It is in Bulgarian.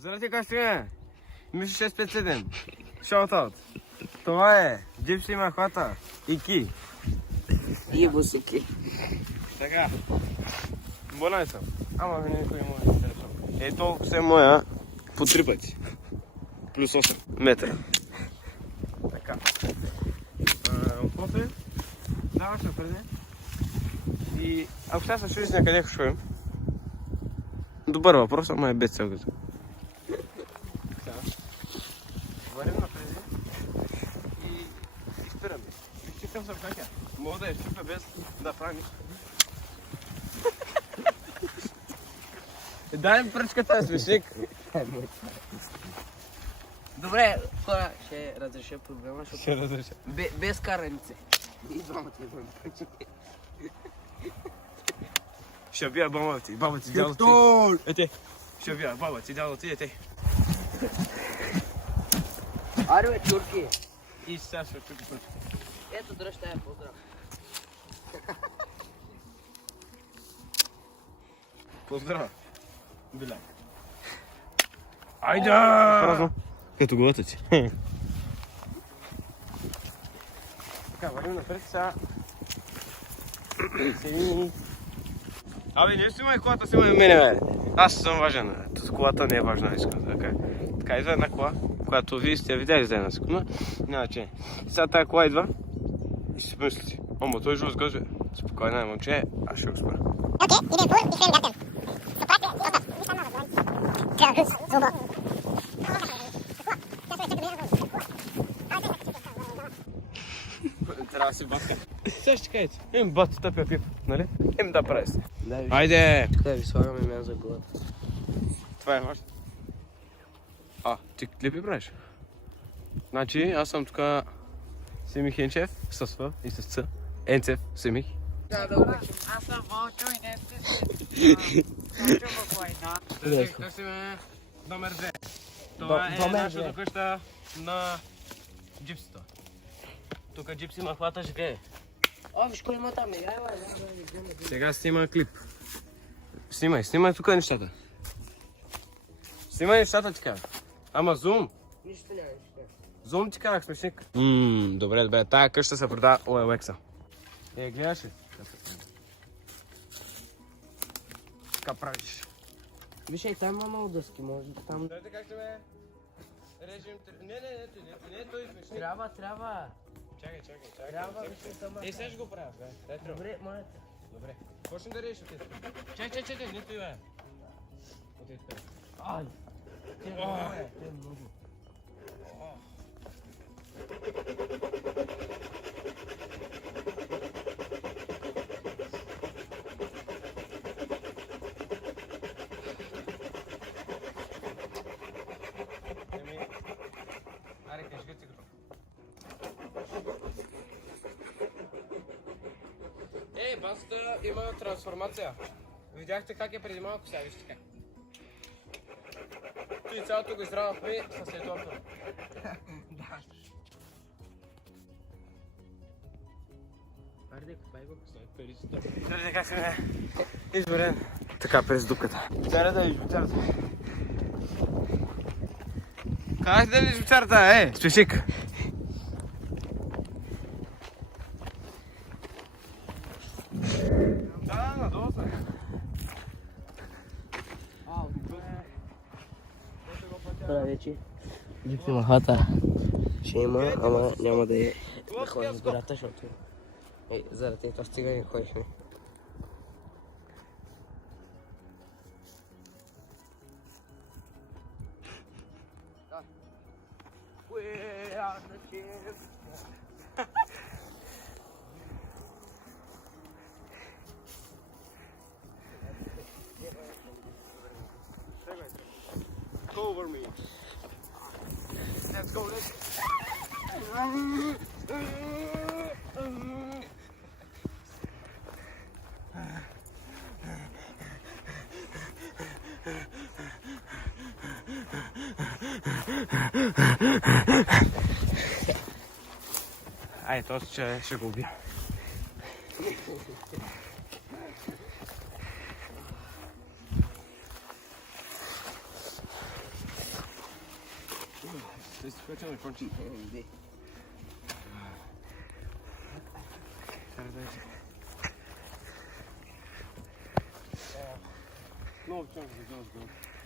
Заради каштрия. Миша 657. Shoutout. Това е. Джипси ма хвата. Ики. И бусуки. Така. Болен съм. Ама никой не може да се решава. Е, толкова се моя по 3 пъти. Плюс 8 метра. Така. После даваш напреде. И ако сега се чудиш някъде шуем, добър въпрос, ама е без цел като. Варим напреде и спираме. Изчипям съм какя. Мога да я изчипя без да прави нищо. Дай ми пръчката, смешник. Добре, хора, ще разреша проблема, защото Ще разреша. без каранице. И двамата имаме пръчки. Ще бия баба ти, дядо ти. Ете, ще бия баба ти, дядо ти, ете. Аре, бе, чурки. И сега ще чупи пръчка. Ето, дръж тая, поздрав. Поздрава. Биля. Айда! Като главата ти. Така, вървим напред сега. Седи. Абе, не снимай колата, снимай мене, бе. Аз съм важен, бе. Тут колата не е важна, искам да кажа. Така, идва една кола, която вие сте видяли за една секунда. Няма че. Сега тази кола идва и си помислите. Ома, той живо сгъзва. Спокойно, момче, аз ще го спра. Окей, идем по и свем гартен. Трябва да си батка. Сега ще кажете, им бат тъпя пип, нали? Им да прави се. Айде! Да ви слагаме мен за главата. Това е важно. Ти клипи правиш? Значи, аз съм тук Семих Енчев, с Ф и с Ц. Енцев, Семих. Да, добре. Аз съм Вълчо и не сте Вълчо във война. Как си ме? Номер 2. Това е нашата къща на джипсито. Тук джипси ма хвата жге. О, виж кой има там, ела. Сега снима клип. Снимай тук нещата. Снимай нещата ти кажа. Ама зум. Нищо няма, нищо. Зум ти казах, смешник. Добре. Тая къща се продава OLX-а. Гледаш ли? Така правиш. Виж, и там има много дъски, може да там... Знаете как ще ме режим... Не, той смешник. Трябва. Чакай. Трябва, виж, сама. Сега ще го правя, бе. Добре, моята. Добре. Почни да режеш отиде. Чакай, не той, бе. Отиде. Ай! Те е много, те е много. Аре, кажи ти готов. Басата има трансформация. Видяхте как е преди малко, сега вижте как. И цялото го изравнахме със следовка. Да. Арде, купай го. Вижте как се изборен. Така, през дупката. Царата и жбучарата. Как да ли жбучарата, спешик? Да, надолу са. Това вече джипси махата ще има, ама няма да е да ходим с гората, защото заради ето стига и ходихме. Cover me. Let's go. Ай, то ще го убия. Stai facendo il concino. No, ciągle, ciągle.